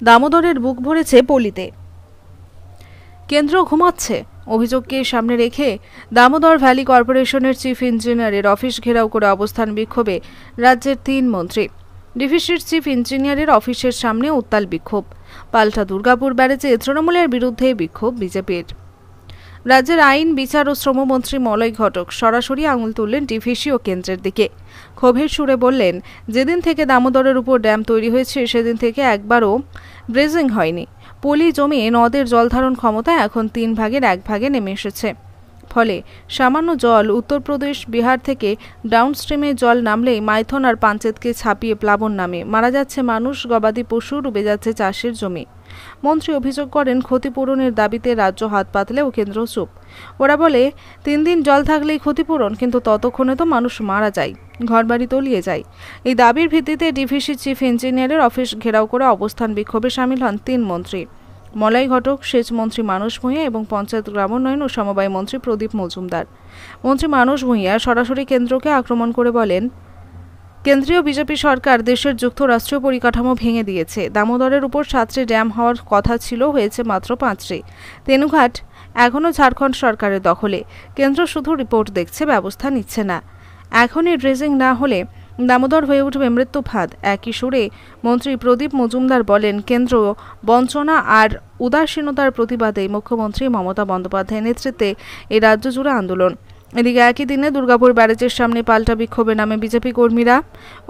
দামোদরের বুক ভরেছে পলিতে। কেন্দ্র ঘুমাচ্ছে, অভিযোগকে সামনে রেখে দামোদর ভ্যালি কর্পোরেশনের চিফ ইঞ্জিনিয়ারের অফিস ঘেরাও করে অবস্থান বিক্ষোভে রাজ্যের 3 মন্ত্রী। ডিভিসির চিফ ইঞ্জিনিয়ারের অফিসের সামনে উত্তাল বিক্ষোভ। পাল্টা দুর্গাপুর ব্যারেজে তৃণমূলের বিরুদ্ধে বিক্ষোভ বিজেপির। রাজ্যের আইন, বিচার ও শ্রমমন্ত্রী মলয় ঘটক সরাসরি আঙুল তুললেন ডিভিসি ও কেন্দ্রের দিকে। ক্ষোভের সুরে বললেন, যেদিন থেকে দামোদরের উপর ড্যাম তৈরি হয়েছে সেদিন থেকে একবারও ব্রেজিং হয়নি। পলি জমে নদের জলধারণ ক্ষমতা এখন 3 ভাগের 1 ভাগে নেমে এসেছে। ফলে সামান্য জল উত্তরপ্রদেশ, বিহার থেকে ডাউনস্ট্রিমে জল নামলেই মাইথন আর পাঞ্চেতকে ছাপিয়ে প্লাবন নামে মারা যাচ্ছে মানুষ, গবাদি পশু, ডুবে যাচ্ছে চাষের জমি। মন্ত্রী অভিযোগ করেন, ক্ষতিপূরণের দাবিতে রাজ্য হাত পাতলেও কেন্দ্র চুপ। ওরা বলে 3 দিন জল থাকলেই ক্ষতিপূরণ, কিন্তু ততক্ষণে তো মানুষ মারা যায়, ঘরবাড়ি তলিয়ে যায়। এই দাবির ভিত্তিতে ডিভিসি চিফ ইঞ্জিনিয়ারের অফিস ঘেরাও করে অবস্থান বিক্ষোভে সামিল হন 3 মন্ত্রী। মলয় ঘটক, সেচ মন্ত্রী মানস ভূঁইয়া এবং পঞ্চায়েত গ্রামোন্নয়ন ও সমবায় মন্ত্রী প্রদীপ মজুমদার। মন্ত্রী মানস ভূঁইয়া সরাসরি কেন্দ্রকে আক্রমণ করে বলেন, কেন্দ্রীয় বিজেপি সরকার দেশের যুক্তরাষ্ট্রীয় পরিকাঠামো ভেঙে দিয়েছে। দামোদরের উপর 7টি ড্যাম হওয়ার কথা ছিল, হয়েছে মাত্র 5টি। তেনুঘাট এখনও ঝাড়খণ্ড সরকারের দখলে। কেন্দ্র শুধু রিপোর্ট দেখছে, ব্যবস্থা নিচ্ছে না। এখনই ড্রেজিং না হলে দামোদর হয়ে উঠবে মৃত্যু ফাঁদ। একই সুরে মন্ত্রী প্রদীপ মজুমদার বলেন, কেন্দ্র বঞ্চনা আর উদাসীনতার প্রতিবাদে মুখ্যমন্ত্রী মমতা বন্দ্যোপাধ্যায়ের নেতৃত্বে এই রাজ্য জুড়ে আন্দোলন। এদিকে একই দিনে দুর্গাপুর ব্যারেজের সামনে পাল্টা বিক্ষোভে নামে বিজেপি কর্মীরা।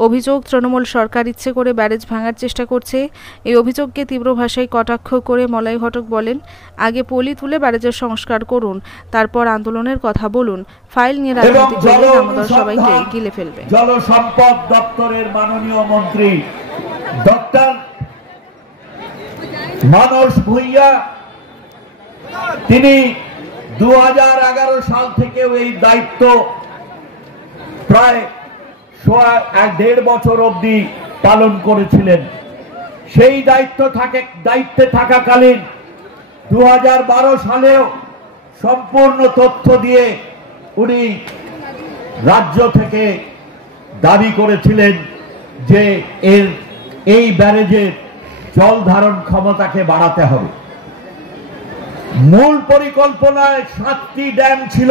অভিযোগ, তৃণমূল সরকার ইচ্ছে করে ব্যারেজ ভাঙার চেষ্টা করছে। এই অভিযোগকে তীব্র ভাষায় কটাক্ষ করে মলয় ঘটক বলেন, আগে পলি তুলে ব্যারেজের সংস্কার করুন, তারপর আন্দোলনের কথা বলুন। ফাইল নিয়ে রাজনীতি করলে দামোদর সবাইকে গিলে ফেলবে। জল সম্পদ দপ্তরের মাননীয় মন্ত্রী ডক্টর মানস ভূঁইয়া, তিনি 2011 সাল থেকে এই দায়িত্ব প্রায় 1.5 বছর অবধি পালন করেছিলেন। সেই দায়িত্বে থাকাকালীন 2012 সালেও সম্পূর্ণ তথ্য দিয়ে উনি রাজ্য থেকে দাবি করেছিলেন যে এই ব্যারেজের জল ধারণ ক্ষমতাকে বাড়াতে হবে। মূল পরিকল্পনায় 7টি ড্যাম ছিল,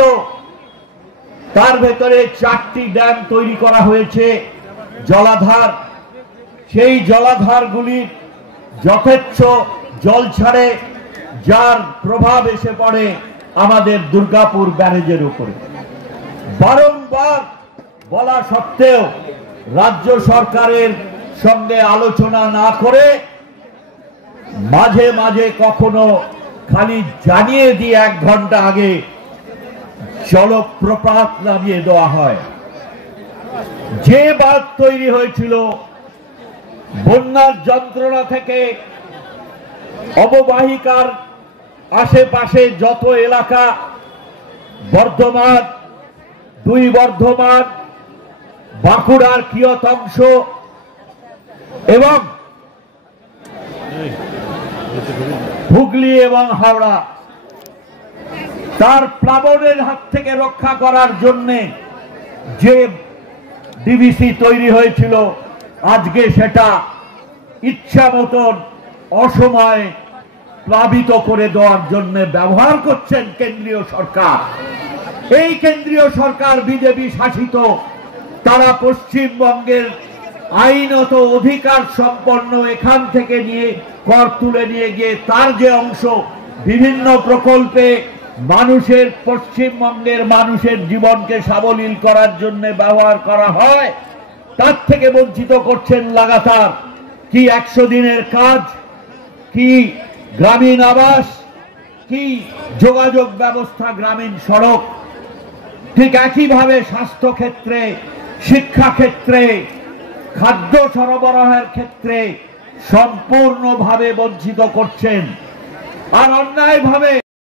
তার ভেতরে 4টি ড্যাম তৈরি করা হয়েছে জলাধার। সেই জলাধারগুলির যথেচ্ছ জল ছাড়ে, যার প্রভাব এসে পড়ে আমাদের দুর্গাপুর ব্যারেজের উপরে। বারংবার বলা সত্ত্বেও রাজ্য সরকারের সঙ্গে আলোচনা না করে মাঝে মাঝে কখনো খালি জানিয়ে দিয়ে 1 ঘন্টা আগে জলপ্রপাত নামিয়ে দেওয়া হয়। যে বাঁধ তৈরি হয়েছিল বন্যার যন্ত্রণা থেকে অববাহিকার আশেপাশে যত এলাকা, বর্ধমান, 2 বর্ধমান, বাঁকুড়ার কিয়তংশ এবং হুগলি এবং হাওড়া, তার প্লাবনের হাত থেকে রক্ষা করার জন্য যে ডিভিসি তৈরি হয়েছিল, আজকে সেটা ইচ্ছা মতন অসময়ে প্লাবিত করে দেওয়ার জন্য ব্যবহার করছেন কেন্দ্রীয় সরকার। এই কেন্দ্রীয় সরকার বিজেপি শাসিত, তারা পশ্চিমবঙ্গের আইনত অধিকার সম্পন্ন এখান থেকে নিয়ে কর তুলে নিয়ে গিয়ে তার যে অংশ বিভিন্ন প্রকল্পে মানুষের, পশ্চিমবঙ্গের মানুষের জীবনকে সাবলীল করার জন্য ব্যবহার করা হয়, তার থেকে বঞ্চিত করছেন লাগাতার। কি 100 দিনের কাজ, কি গ্রামীণ আবাস, কি যোগাযোগ ব্যবস্থা, গ্রামীণ সড়ক, ঠিক একইভাবে স্বাস্থ্য ক্ষেত্রে, শিক্ষা ক্ষেত্রে, খাদ্য সরবরাহের ক্ষেত্রে সম্পূর্ণভাবে বঞ্চিত করছেন। আর অন্যায়ভাবে